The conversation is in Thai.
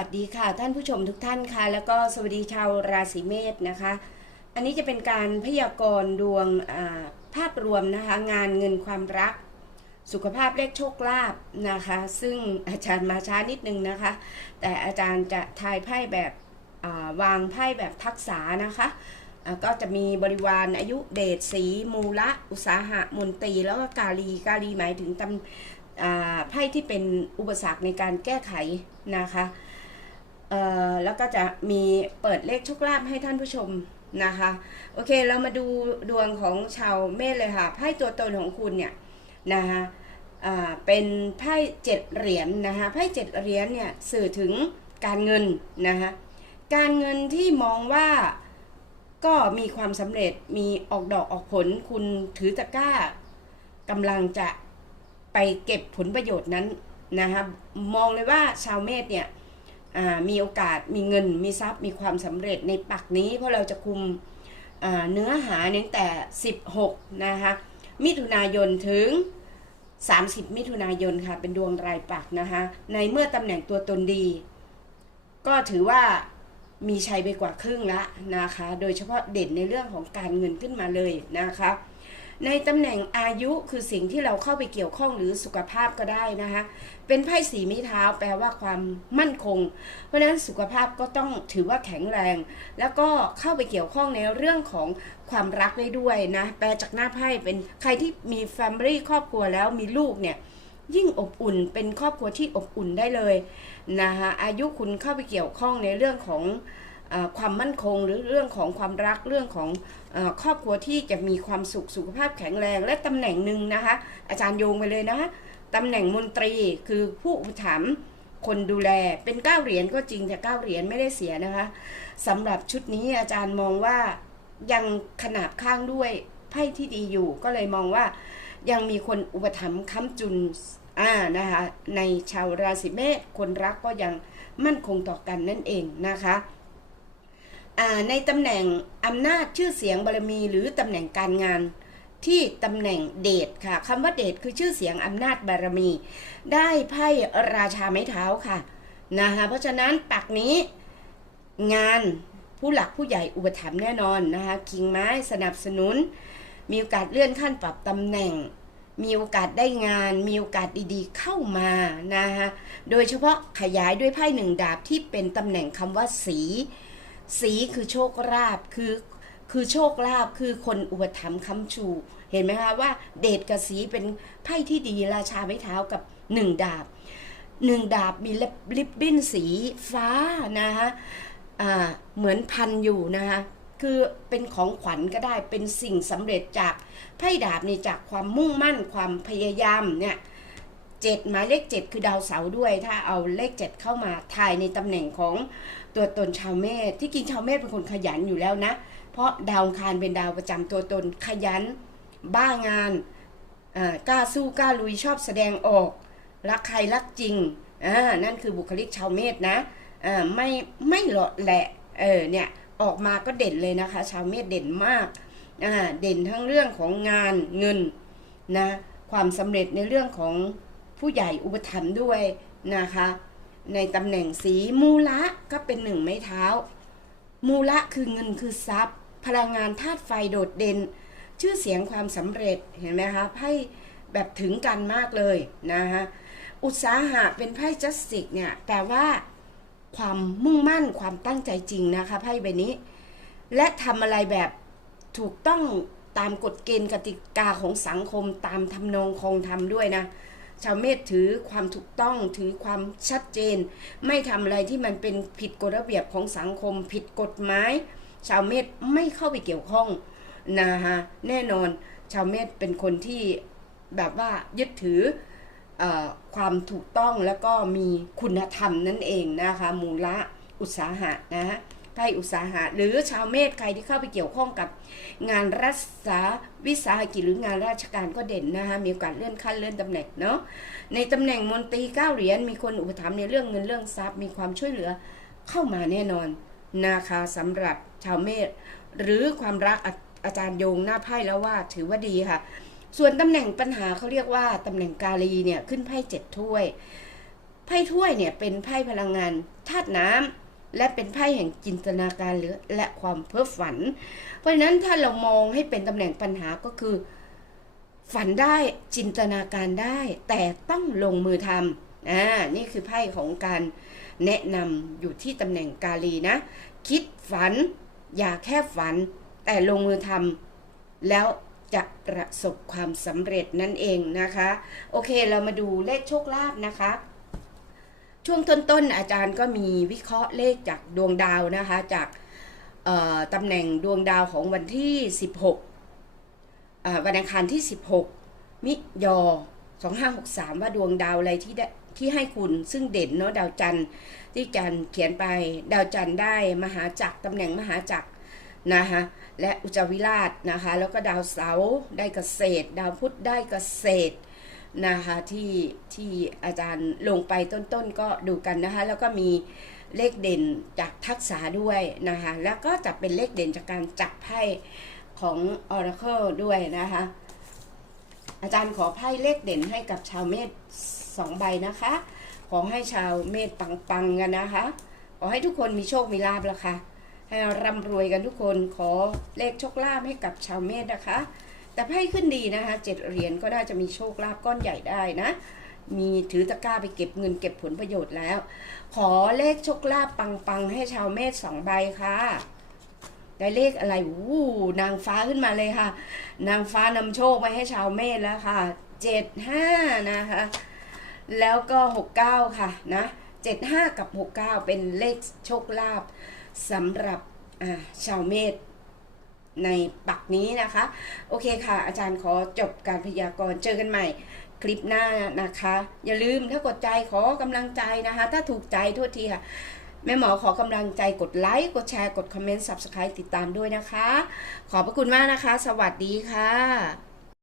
วัสดีค่ะ ท่านผู้ชมทุกท่านค่ะ แล้วก็สวัสดีชาวราศีเมษนะคะ อันนี้จะเป็นการพยากรณ์ดวงภาพรวมนะคะ งานเงินความรัก สุขภาพเลขโชคลาภนะคะ ซึ่งอาจารย์มาช้านิดนึงนะคะ แต่อาจารย์จะทายไพ่แบบวางไพ่แบบทักษะนะคะก็จะมีบริวารอายุเดชสีมูละ อุตสาหะมนตรีแล้วก็กาลี กาลีหมายถึงตำอ่าไพ่ที่เป็นอุปสรรคในการแก้ไขนะคะ แล้วก็จะมีเปิดเลขโชคลาภให้ท่านผู้ชมนะคะ โอเคเรามาดูดวงของชาวเมษเลยค่ะไพ่ตัวตนของคุณเนี่ยนะคะเป็นไพ่เจ็ดเหรียญนะคะไพ่เจ็ดเหรียญเนี่ยสื่อถึงการเงินนะคะการเงินที่มองว่าก็มีความสำเร็จมีออกดอกออกผลคุณถือตะกร้ากำลังจะไปเก็บผลประโยชน์นั้นนะคะมองเลยว่าชาวเมษเนี่ย มีโอกาสมีเงินมีทรัพย์มีความสำเร็จในปักนี้ เพราะเราจะคุมเนื้อหาตั้งแต่ 16 นะคะมิถุนายนถึง 30 มิถุนายนค่ะ เป็นดวงรายปักนะคะในเมื่อตำแหน่งตัวตนดี ก็ถือว่ามีชัยไปกว่าครึ่งละนะคะ โดยเฉพาะเด่นในเรื่องของการเงินขึ้นมาเลยนะคะ ในตำแหน่งอายุคือสิ่งที่เราเข้าไปเกี่ยวข้องหรือสุขภาพก็ได้นะคะ เป็นไพ่สีม้เท้าแปลว่าความมั่นคง เพราะฉะนั้นสุขภาพก็ต้องถือว่าแข็งแรง แล้วก็เข้าไปเกี่ยวข้องในเรื่องของความรักได้ด้วยนะ แปลจากหน้าไพ่เป็นใครที่มีแฟมิลี่ครอบครัวแล้วมีลูกเนี่ยยิ่งอบอุ่นเป็นครอบครัวที่อบอุ่นได้เลยนะคะอายุคุณเข้าไปเกี่ยวข้องในเรื่องของ ความมั่นคงหรือเรื่องของความรักเรื่องของอครอบครัวที่จะมีความสุขสุขภาพแข็งแรง และตำแหน่งหนึ่งนะคะอาจารย์โยงไปเลยนะคะตำแหน่งมนตรีคือผู้อุปถัมภ์คนดูแลเป็นเก้าเหรียญก็จริงแต่เก้าเหรียญไม่ได้เสียนะคะสำหรับชุดนี้อาจารย์มองว่ายังขนาบข้างด้วยไพ่ที่ดีอยู่ก็เลยมองว่ายังมีคนอุปถัมภ์ค้ำจุนอ่านะคะในชาวราศีเมษคนรักก็ยังมั่นคงต่อกันนั่นเองนะคะ ในตำแหน่งอำนาจชื่อเสียงบารมีหรือตำแหน่งการงานที่ตำแหน่งเดชค่ะคำว่าเดชคือชื่อเสียงอำนาจบารมี ได้ไพ่ราชาไม้เท้าค่ะนะคะเพราะฉะนั้นปักนี้งานผู้หลักผู้ใหญ่อุปถัมภ์แน่นอนนะคะคิงไม้สนับสนุน มีโอกาสเลื่อนขั้นปรับตำแหน่ง มีโอกาสได้งาน มีโอกาสดีๆ เข้ามานะคะโดยเฉพาะขยายด้วยไพ่หนึ่งดาบที่เป็นตำแหน่งคำว่าสี สีคือโชคลาภคือคือโชคลาภคือคนอุปถัมภ์ค้ำชู เห็นไหมคะว่า เดชกับสีเป็นไพ่ที่ดีราชาไม้เท้ากับหนึ่งดาบหนึ่งดาบมีลิบบิ้นสีฟ้านะคะอ่าเหมือนพันอยู่นะคะคือเป็นของขวัญก็ได้เป็นสิ่งสำเร็จจากไพ่ดาบนี่จากความมุ่งมั่นความพยายามเนี่ย เจ็ดหมายเลขเจ็ดคือดาวเสาร์ด้วย ถ้าเอาเลขเจ็ดเข้ามาทายในตำแหน่งของตัวตนชาวเมษที่จริงชาวเมษเป็นคนขยันอยู่แล้วนะ เพราะดาวคารเป็นดาวประจำตัวตนขยัน บ้างานอ่ากล้าสู้กล้าลุยชอบแสดงออก รักใครรักจริงอ่านั่นคือบุคลิกชาวเมษนะอ่าไม่ไม่หลอแหละเออเนี่ยออกมาก็เด่นเลยนะคะ ชาวเมษเด่นมากอ่าเด่นทั้งเรื่องของงานเงินนะความสำเร็จในเรื่องของ ผู้ใหญ่อุปถัมภ์ด้วยนะคะ ในตำแหน่งสีมูละก็เป็นหนึ่งไม้เท้า มูละคือเงินคือทรัพย์ พลังงานธาตุไฟโดดเด่น ชื่อเสียงความสำเร็จเห็นไหมคะไพ่แบบถึงกันมากเลยนะคะอุตสาหะเป็นไพ่จัสติกเนี่ยแปลว่าความมุ่งมั่นความตั้งใจจริงนะคะไพ่ใบนี้ และทำอะไรแบบถูกต้องตามกฎเกณฑ์กติกาของสังคมตามทำนองคงธรรมด้วยนะ ชาวเมษถือความถูกต้องถือความชัดเจน ไม่ทำอะไรที่มันเป็นผิดกฎระเบียบของสังคม ผิดกฎหมาย ชาวเมษไม่เข้าไปเกี่ยวข้องนะฮะแน่นอนชาวเมษเป็นคนที่แบบว่ายึดถือออความถูกต้องแล้วก็มีคุณธรรมนั่นเองนะคะ มูละอุตสาหะนะฮะ ไพ่อุตสาหะ หรือชาวเมษใครที่เข้าไปเกี่ยวข้องกับ งานรัฐษาวิสาหกิจหรืองานราชการก็เด่นนะคะมีโอกาสเลื่อนขั้นเลื่อนตำแหน่งเนาะในตำแหน่งมนตรีเก้าเหรียญมีคนอุปถัมภ์ในเรื่องเงินเรื่องทรัพย์มีความช่วยเหลือเข้ามาแน่นอนนะคะสำหรับชาวเมษหรือความรักออาจารย์โยงหน้าไพ่แล้วว่าถือว่าดีค่ะ ส่วนตำแหน่งปัญหาเขาเรียกว่าตำแหน่งกาลีเนี่ยขึ้นไพ่เจ็ดถ้วยไพ่ถ้วยเนี่ยเป็นไพ่พลังงานธาตุน้ำ และเป็นไพ่แห่งจินตนาการหรือและความเพ้อฝัน เพราะฉะนั้นถ้าเรามองให้เป็นตำแหน่งปัญหาก็คือ ฝันได้จินตนาการได้ แต่ต้องลงมือทำอ่านี่คือไพ่ของการแนะนำอยู่ที่ตำแหน่งกาลีนะ คิดฝัน อย่าแค่ฝัน แต่ลงมือทำแล้วจะประสบความสำเร็จนั่นเองนะคะ โอเคเรามาดูเลขโชคลาภนะคะ ช่วงต้นๆอาจารย์ก็มีวิเคราะห์เลขจากดวงดาวนะคะ จากตำแหน่งดวงดาวของวันที่ 16วันอังคารที่ 16 มิยอ2563 ว่าดวงดาวอะไรที่ได้ที่ให้คุณซึ่งเด่นเนาะดาวจันทร์ที่จันเขียนไปดาวจันทร์ได้มหาจักรตำแหน่งมหาจักรนะคะและอุจวิราชนะคะแล้วก็ดาวเสาร์ได้เกษตร ดาวพุธได้เกษตร นะคะที่ที่อาจารย์ลงไปต้นๆก็ดูกันนะคะแล้วก็มีเลขเด่นจากทักษะด้วยนะคะแล้วก็จะเป็นเลขเด่นจากการจับไพ่ของ Oracle ด้วยนะคะอาจารย์ขอไพ่เลขเด่นให้กับชาวเมษสองใบนะคะ ขอให้ชาวเมษปังๆกันนะคะ ขอให้ทุกคนมีโชคมีลาภแล้วค่ะให้ร่ำรวยกันทุกคนขอเลขโชคลาภให้กับชาวเมษนะคะ แต่ไพ่ขึ้นดีนะคะเจ็ดเหรียญก็น่าจะมีโชคลาภก้อนใหญ่ได้นะ มีถือตะกร้าไปเก็บเงินเก็บผลประโยชน์แล้ว ขอเลขโชคลาภปังๆ ให้ชาวเมษสองใบค่ะ ได้เลขอะไรวู้นางฟ้าขึ้นมาเลยค่ะ นางฟ้านำโชคมาให้ชาวเมษแล้วค่ะเจ็ดห้านะคะ แล้วก็หกเก้าค่ะนะเจ็ดห้ากับหกเก้าเป็นเลขโชคลาภสำหรับชาวเมษ ในปักนี้นะคะ โอเคค่ะ อาจารย์ขอจบการพยากรณ์เจอกันใหม่คลิปหน้านะคะ อย่าลืมถ้ากดใจขอกำลังใจนะคะ ถ้าถูกใจโทษทีค่ะแม่หมอขอกำลังใจกดไลค์กดแชร์กดคอมเมนต์ subscribe ติดตามด้วยนะคะ ขอบพระคุณมากนะคะ สวัสดีค่ะ